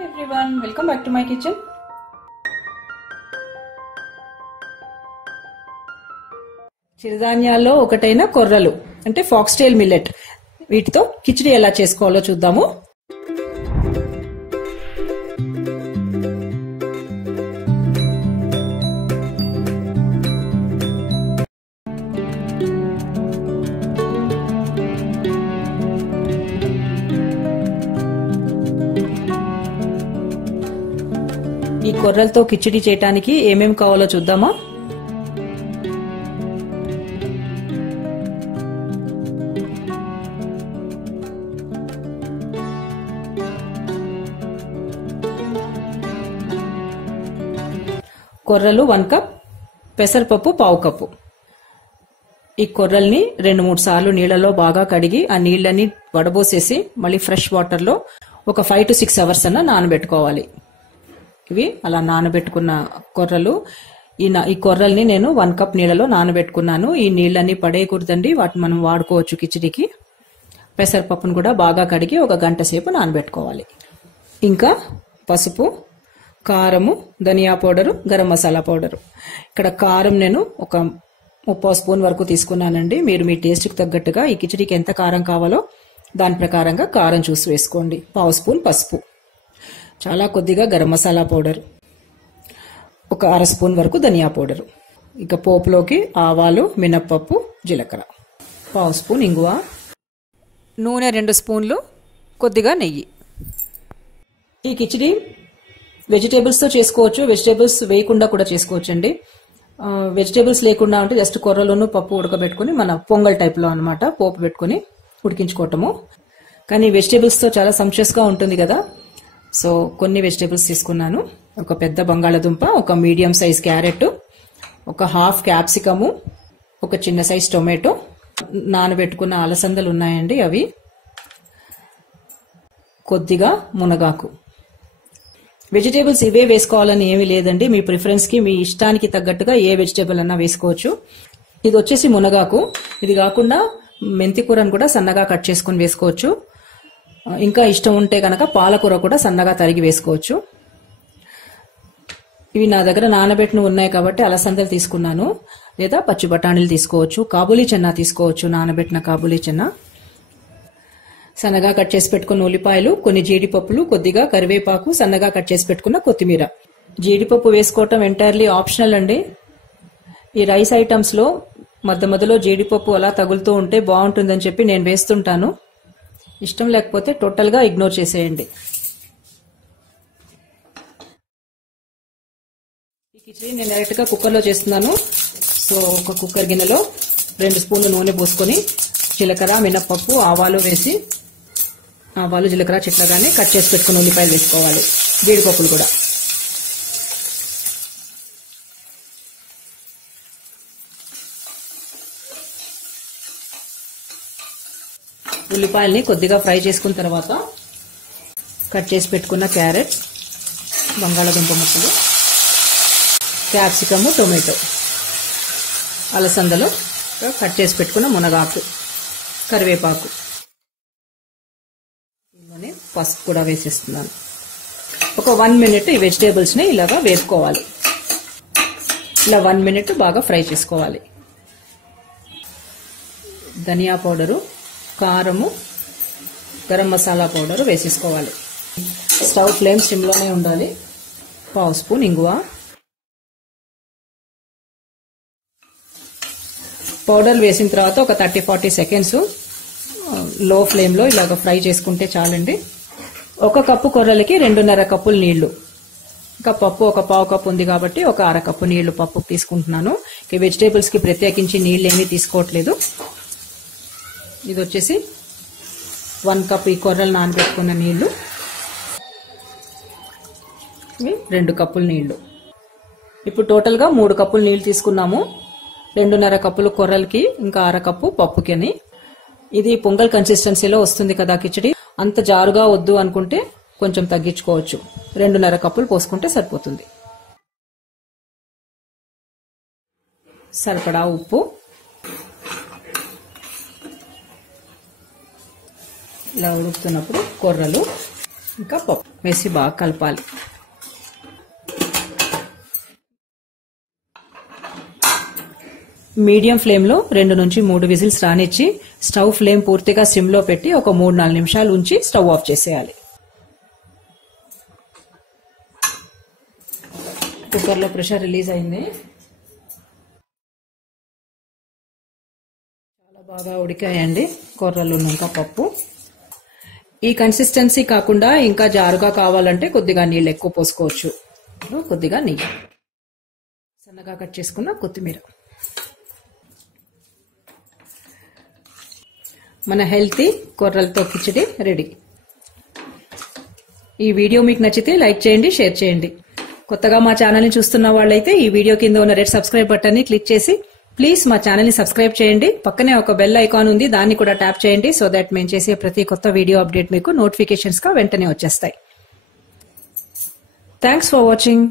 Hello everyone, welcome back to my kitchen. చిరుధాన్యాల్లో ఒకటైన కొర్రలు అంటే ఫాక్స్టైల్ మిల్లెట్, వీటితో కిచిడి ఎలా చేసుకోవాలో చూద్దాము. ఈ కొర్రలతో కిచిడి చేయడానికి ఏమేం కావాలో చూద్దామా. కొర్రలు 1 కప్, పెసరపప్పు 1/2 కప్పు. ఈ కొర్రల్ని 2-3 సార్లు నీళ్లలో బాగా కడిగి ఆ నీళ్ళని వడబోసేసి మళ్ళీ ఫ్రెష్ వాటర్ లో ఒక 5 to 6 అవర్స్ అన్న నానబెట్టుకోవాలి. ఇవి అలా నానబెట్టుకున్న కొర్రలు. ఈ కొర్రల్ని నేను 1 కప్ నీళ్ళలో నానబెట్టుకున్నాను. ఈ నీళ్ళని పడేయకూడదండి, వాటిని మనం వాడుకోవచ్చు కిచిడికి. పెసరపప్పును కూడా బాగా కడిగి 1 గంట సేపు నానబెట్టుకోవాలి. ఇంకా పసుపు, కారము, ధనియా పౌడరు, గరం మసాలా పౌడరు. ఇక్కడ కారం నేను ఒక 30 స్పూన్ వరకు తీసుకున్నానండి. మీరు మీ టేస్ట్కి తగ్గట్టుగా ఈ కిచిడికి ఎంత కారం కావాలో దాని ప్రకారంగా కారం చూసి వేసుకోండి. 1/2 స్పూన్ పసుపు, చాలా కొద్దిగా గరం మసాలా పౌడర్, ఒక 1/2 స్పూన్ వరకు ధనియా పౌడరు. ఇక పోపులోకి ఆవాలు, మినప్పప్పు, జీలకర్ర, 1/2 స్పూన్ ఇంగువ, నూనె 2 స్పూన్లు, కొద్దిగా నెయ్యి. ఈ కిచిడి వెజిటేబుల్స్తో చేసుకోవచ్చు, వెజిటేబుల్స్ వేయకుండా కూడా చేసుకోవచ్చు అండి. వెజిటేబుల్స్ లేకుండా ఉంటే జస్ట్ కొర్రలోను పప్పు ఉడకబెట్టుకుని మన పొంగల్ టైప్లో అనమాట పోపు పెట్టుకుని ఉడికించుకోవటము. కానీ వెజిటేబుల్స్తో చాలా సంషస్గా ఉంటుంది కదా, సో కొన్ని వెజిటేబుల్స్ తీసుకున్నాను. ఒక పెద్ద బంగాళదుంప, ఒక మీడియం సైజ్ క్యారెట్, ఒక హాఫ్ క్యాప్సికము, ఒక చిన్న సైజ్ టొమాటో, నానబెట్టుకున్న అలసందలు ఉన్నాయండి అవి, కొద్దిగా మునగాకు. వెజిటేబుల్స్ ఇవే వేసుకోవాలని ఏమీ లేదండి, మీ ప్రిఫరెన్స్ కి మీ ఇష్టానికి తగ్గట్టుగా ఏ వెజిటేబుల్ అన్నా వేసుకోవచ్చు. ఇది వచ్చేసి మునగాకు. ఇది కాకుండా మెంతి కూరను కూడా సన్నగా కట్ చేసుకుని వేసుకోవచ్చు. ఇంకా ఇష్టం ఉంటే కనుక పాలకూర కూడా సన్నగా తరిగి వేసుకోవచ్చు. ఇవి నా దగ్గర నానబెట్టిన ఉన్నాయి కాబట్టి అలసందలు తీసుకున్నాను, లేదా పచ్చి బఠానీలు తీసుకోవచ్చు, కాబూలీ చెన్నా తీసుకోవచ్చు, నానబెట్టిన కాబూలీ చెన్నా. సన్నగా కట్ చేసి పెట్టుకున్న ఉల్లిపాయలు, కొన్ని జీడిపప్పులు, కొద్దిగా కరివేపాకు, సన్నగా కట్ చేసి పెట్టుకున్న కొత్తిమీర. జీడిపప్పు వేసుకోవటం ఎంటైర్లీ ఆప్షనల్ అండి. ఈ రైస్ ఐటమ్స్ లో మధ్యలో జీడిపప్పు అలా తగులుతూ ఉంటే బాగుంటుందని చెప్పి నేను వేస్తుంటాను. ఇష్టం లేకపోతే టోటల్ గా ఇగ్నోర్ చేసేయండి. ఈ కిచిడి నేను డైరెక్ట్ గా కుక్కర్ లో చేస్తున్నాను. సో ఒక కుక్కర్ గిన్నెలో 2 స్పూన్లు నూనె పోసుకొని జీలకర్ర, మినప్పప్పు, ఆవాలు వేసి, ఆవాలు జీలకర్ర చిట్లగానే కట్ చేసి పెట్టుకుని ఉల్లిపాయలు వేసుకోవాలి, జీడిపప్పులు కూడా. ఉల్లిపాయల్ని కొద్దిగా ఫ్రై చేసుకున్న తర్వాత కట్ చేసి పెట్టుకున్న క్యారెట్, బంగాళదుంప ముక్కలు, క్యాప్సికము, టొమాటో, అలసందలు, కట్ చేసి పెట్టుకున్న మునగాకు, కరివేపాకు, ఇందులోనే పసుపు కూడా వేసేస్తున్నాను. ఒక 1 మినిట్ ఈ వెజిటేబుల్స్ ని ఇలాగా వేసుకోవాలి. ఇలా 1 మినిట్ బాగా ఫ్రై చేసుకోవాలి. ధనియా పౌడరు, కారము, గరం మసాలా పౌడర్ వేసేసుకోవాలి. స్టవ్ ఫ్లేమ్ సిమ్లోనే ఉండాలి. 1/2 స్పూన్ ఇంగువ. పౌడర్ వేసిన తర్వాత ఒక 30-40 సెకండ్స్ లో ఫ్లేమ్లో ఇలాగ ఫ్రై చేసుకుంటే చాలండి. 1 కప్పు కొర్రలకి 2.5 కప్పులు నీళ్లు. ఇంకా పప్పు ఒక 1/2 కప్పు ఉంది కాబట్టి ఒక 1/2 కప్పు నీళ్లు పప్పు తీసుకుంటున్నాను. ఈ వెజిటేబుల్స్ కి ప్రత్యేకించి నీళ్ళు ఏమీ తీసుకోవట్లేదు. ఇది వచ్చేసి 1 కప్ ఈ కొర్రలు నానబెట్టుకున్న నీళ్లు, 2 కప్పులు నీళ్లు. ఇప్పుడు టోటల్ గా 3 కప్పులు నీళ్లు తీసుకున్నాము. 2.5 కప్పులు కొర్రలకి, ఇంకా 1/2 కప్పు పప్పుకి అని. ఇది పొంగల్ కన్సిస్టెన్సీలో వస్తుంది కదా కిచిడి. అంత జారుగా వద్దు అనుకుంటే కొంచెం తగ్గించుకోవచ్చు. 2.5 కప్పులు పోసుకుంటే సరిపోతుంది. సరిపడా ఉప్పు, ఇలా ఉడుకుతున్నప్పుడు కొర్రలు, ఇంకా పప్పు వేసి బాగా కలపాలి. మీడియం ఫ్లేమ్ లో 2 నుంచి 3 విజిల్స్ రానిచ్చి స్టవ్ ఫ్లేమ్ పూర్తిగా సిమ్ లో పెట్టి ఒక 3-4 నిమిషాలు ఉంచి స్టవ్ ఆఫ్ చేసేయాలి. కుక్కర్ లో ప్రెషర్ రిలీజ్ అయింది. చాలా బాగా ఉడికాయండి కొర్రలు ఇంకా పప్పు. ఈ కన్సిస్టెన్సీ కాకుండా ఇంకా జారుగా కావాలంటే కొద్దిగా నీళ్ళు ఎక్కువ పోసుకోవచ్చు. కొద్దిగా నెయ్యి, సన్నగా కట్ చేసుకున్న కొత్తిమీర. మన హెల్తీ కొర్రలతో కిచిడి రెడీ. ఈ వీడియో మీకు నచ్చితే లైక్ చేయండి, షేర్ చేయండి. కొత్తగా మా ఛానల్ని చూస్తున్న వాళ్ళైతే ఈ వీడియో కింద ఉన్న రెడ్ సబ్స్క్రైబ్ బటన్ ని క్లిక్ చేసి ప్లీజ్ మా ఛానల్ని సబ్స్క్రైబ్ చేయండి. పక్కనే ఒక బెల్ ఐకాన్ ఉంది, దాన్ని కూడా ట్యాప్ చేయండి. సో దట్ మేము చేసే ప్రతి కొత్త వీడియో అప్డేట్ మీకు నోటిఫికేషన్స్ గా వెంటనే వచ్చేస్తాయి. Thanks for watching.